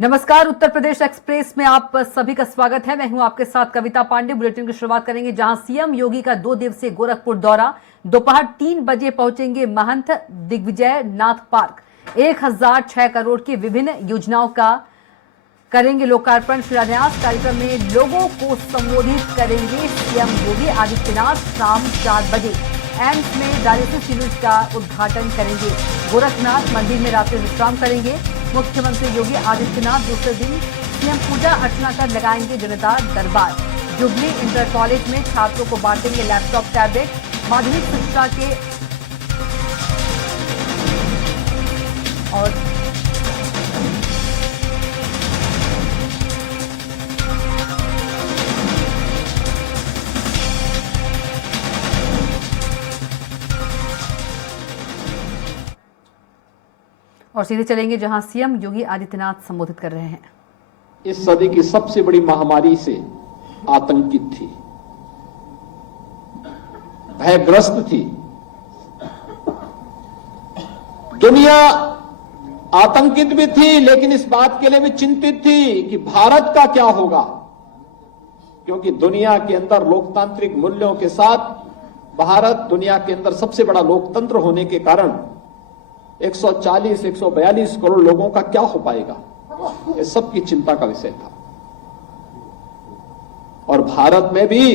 नमस्कार, उत्तर प्रदेश एक्सप्रेस में आप सभी का स्वागत है। मैं हूं आपके साथ कविता पांडे। बुलेटिन की शुरुआत करेंगे जहां सीएम योगी का 2 दिवसीय गोरखपुर दौरा। दोपहर 3 बजे पहुंचेंगे महंत दिग्विजय नाथ पार्क। 1006 करोड़ की विभिन्न योजनाओं का करेंगे लोकार्पण शिलान्यास। कार्यक्रम में लोगों को संबोधित करेंगे सीएम योगी आदित्यनाथ। शाम 4 बजे एम्स में डायलिसिस यूनिट का उद्घाटन करेंगे। गोरखनाथ मंदिर में रात्रि विश्राम करेंगे। मुख्यमंत्री योगी आदित्यनाथ दूसरे दिन सीएम पूजा अर्चना कर लगाएंगे जनता दरबार। जुबली इंटर कॉलेज में छात्रों को बांटेंगे लैपटॉप टैबलेट। माध्यमिक शिक्षा के और सीधे चलेंगे जहां सीएम योगी आदित्यनाथ संबोधित कर रहे हैं। इस सदी की सबसे बड़ी महामारी से आतंकित थी, भयग्रस्त थी। दुनिया आतंकित भी थी, लेकिन इस बात के लिए भी चिंतित थी कि भारत का क्या होगा, क्योंकि दुनिया के अंदर लोकतांत्रिक मूल्यों के साथ भारत दुनिया के अंदर सबसे बड़ा लोकतंत्र होने के कारण 140-142 करोड़ लोगों का क्या हो पाएगा, ये सबकी चिंता का विषय था। और भारत में भी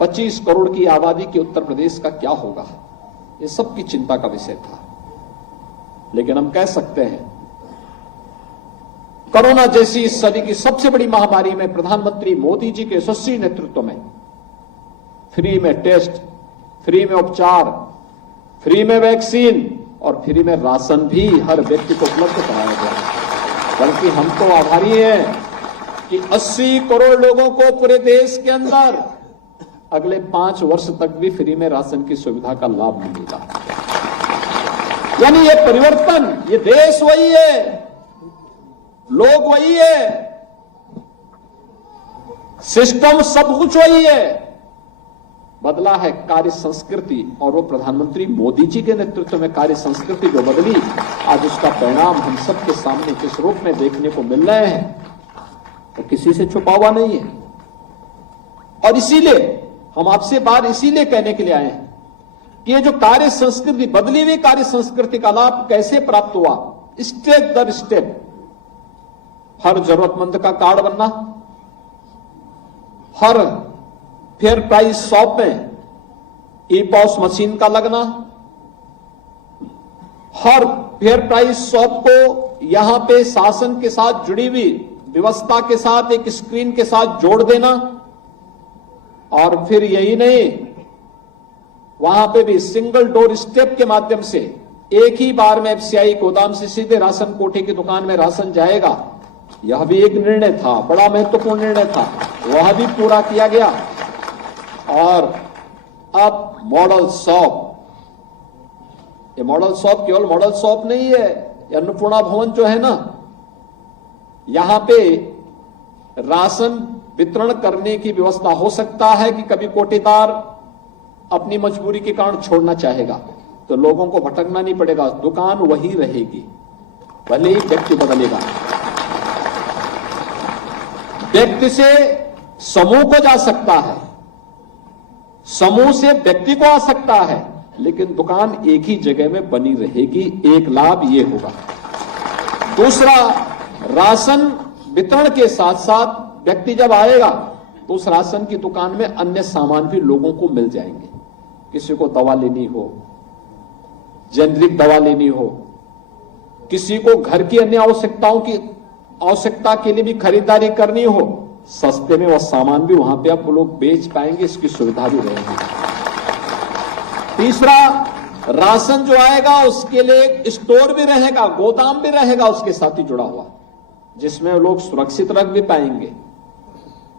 25 करोड़ की आबादी के उत्तर प्रदेश का क्या होगा, ये सबकी चिंता का विषय था। लेकिन हम कह सकते हैं, कोरोना जैसी इस सदी की सबसे बड़ी महामारी में प्रधानमंत्री मोदी जी के यशस्वी नेतृत्व में फ्री में टेस्ट, फ्री में उपचार, फ्री में वैक्सीन और फ्री में राशन भी हर व्यक्ति को उपलब्ध कराया गया। बल्कि हम तो आभारी हैं कि 80 करोड़ लोगों को पूरे देश के अंदर अगले 5 वर्ष तक भी फ्री में राशन की सुविधा का लाभ मिलेगा। यानी ये परिवर्तन, ये देश वही है, लोग वही है, सिस्टम सब कुछ वही है। बदला है कार्य संस्कृति, और वो प्रधानमंत्री मोदी जी के नेतृत्व में कार्य संस्कृति जो बदली, आज उसका परिणाम हम सबके सामने किस रूप में देखने को मिल रहे हैं, तो किसी से छुपा हुआ नहीं है। और इसीलिए हम आपसे बात इसीलिए कहने के लिए आए हैं कि ये जो कार्य संस्कृति, बदली हुई कार्य संस्कृति का लाभ कैसे प्राप्त हुआ, स्टेप दर स्टेप। हर जरूरतमंद का कार्ड बनना, हर फेयर प्राइस शॉप में ई पॉस मशीन का लगना, हर फेयर प्राइस शॉप को यहां पे शासन के साथ जुड़ी हुई व्यवस्था के साथ एक स्क्रीन के साथ जोड़ देना, और फिर यही नहीं, वहां पे भी सिंगल डोर स्टेप के माध्यम से एक ही बार में एफसीआई गोदाम से सीधे राशन कोटे की दुकान में राशन जाएगा। यह भी एक निर्णय था, बड़ा महत्वपूर्ण निर्णय था, वह भी पूरा किया गया। और अब मॉडल शॉप, ये मॉडल शॉप केवल मॉडल शॉप नहीं है, अन्नपूर्णा भवन जो है ना, यहां पे राशन वितरण करने की व्यवस्था हो सकता है कि कभी कोटेदार अपनी मजबूरी के कारण छोड़ना चाहेगा, तो लोगों को भटकना नहीं पड़ेगा, दुकान वही रहेगी, भले ही व्यक्ति बदलेगा। व्यक्ति से समूह को जा सकता है, समूह से व्यक्ति को आ सकता है, लेकिन दुकान एक ही जगह में बनी रहेगी। एक लाभ ये होगा। दूसरा, राशन वितरण के साथ साथ व्यक्ति जब आएगा तो उस राशन की दुकान में अन्य सामान भी लोगों को मिल जाएंगे। किसी को दवा लेनी हो, जेनरिक दवा लेनी हो, किसी को घर की अन्य आवश्यकता के लिए भी खरीदारी करनी हो, सस्ते में वह सामान भी वहां पे आप लोग बेच पाएंगे, इसकी सुविधा भी रहेगी। तीसरा, राशन जो आएगा उसके लिए स्टोर भी रहेगा, गोदाम भी रहेगा उसके साथ ही जुड़ा हुआ, जिसमें लोग सुरक्षित रख भी पाएंगे।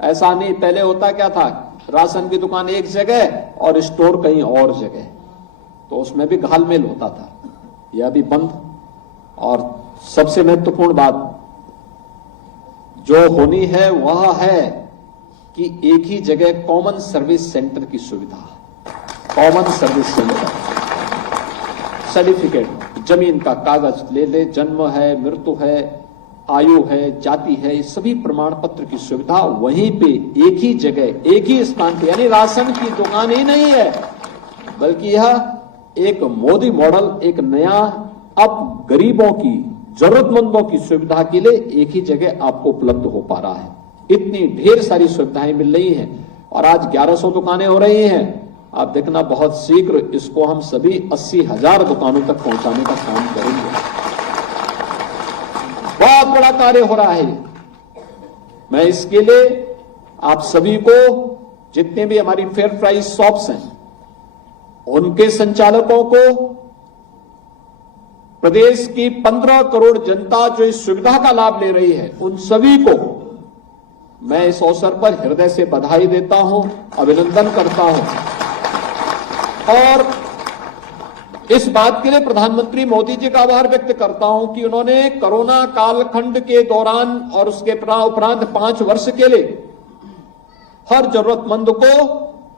ऐसा नहीं, पहले होता क्या था, राशन की दुकान एक जगह और स्टोर कहीं और जगह, तो उसमें भी घालमेल होता था। यह भी बंद। और सबसे महत्वपूर्ण बात जो होनी है वह है कि एक ही जगह कॉमन सर्विस सेंटर की सुविधा, कॉमन सर्विस सेंटर, सर्टिफिकेट, जमीन का कागज ले ले, जन्म है, मृत्यु है, आयु है, जाति है, ये सभी प्रमाण पत्र की सुविधा वहीं पे एक ही जगह, एक ही स्थान पे, यानी राशन की दुकान ही नहीं है, बल्कि यह एक मोदी मॉडल, एक नया, अब गरीबों की, जरूरतमंदों की सुविधा के लिए एक ही जगह आपको उपलब्ध हो पा रहा है। इतनी ढेर सारी सुविधाएं मिल रही हैं और आज 1100 दुकानें हो रही हैं। आप देखना बहुत शीघ्र इसको हम सभी 80,000 दुकानों तक पहुंचाने का काम करेंगे। बहुत बड़ा कार्य हो रहा है। मैं इसके लिए आप सभी को, जितने भी हमारी फेयर प्राइस शॉप्स हैं, उनके संचालकों को, प्रदेश की 15 करोड़ जनता जो इस सुविधा का लाभ ले रही है, उन सभी को मैं इस अवसर पर हृदय से बधाई देता हूं, अभिनंदन करता हूं और इस बात के लिए प्रधानमंत्री मोदी जी का आभार व्यक्त करता हूं कि उन्होंने कोरोना कालखंड के दौरान और उसके उपरांत 5 वर्ष के लिए हर जरूरतमंद को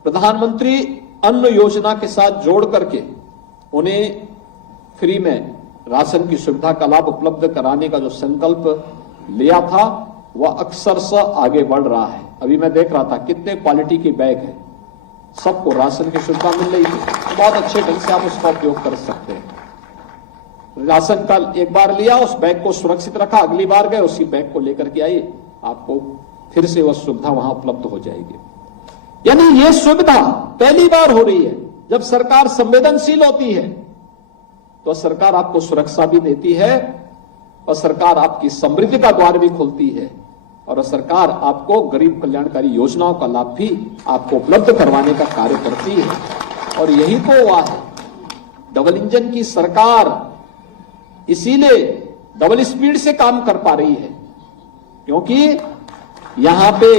प्रधानमंत्री अन्न योजना के साथ जोड़ करके उन्हें फ्री में राशन की सुविधा का लाभ उपलब्ध कराने का जो संकल्प लिया था, वह अक्सरशः आगे बढ़ रहा है। अभी मैं देख रहा था कितने क्वालिटी के बैग हैं, सबको राशन की सुविधा मिल रही है। बहुत अच्छे ढंग से आप उसका उपयोग कर सकते हैं। राशन का एक बार लिया, उस बैग को सुरक्षित रखा, अगली बार गए उसी बैग को लेकर के आइए, आपको फिर से वह सुविधा वहां उपलब्ध हो जाएगी। यानी यह सुविधा पहली बार हो रही है। जब सरकार संवेदनशील होती है तो सरकार आपको सुरक्षा भी देती है और सरकार आपकी समृद्धि का द्वार भी खोलती है और सरकार आपको गरीब कल्याणकारी योजनाओं का लाभ भी आपको उपलब्ध करवाने का कार्य करती है। और यही तो हुआ है, डबल इंजन की सरकार इसीलिए डबल स्पीड से काम कर पा रही है, क्योंकि यहां पे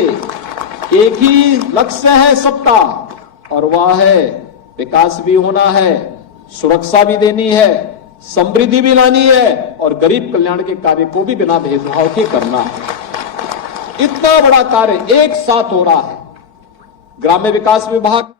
एक ही लक्ष्य है सबका, और वह है विकास भी होना है, सुरक्षा भी देनी है, समृद्धि भी लानी है और गरीब कल्याण के कार्य को भी बिना भेदभाव के करना है। इतना बड़ा कार्य एक साथ हो रहा है। ग्राम्य विकास विभाग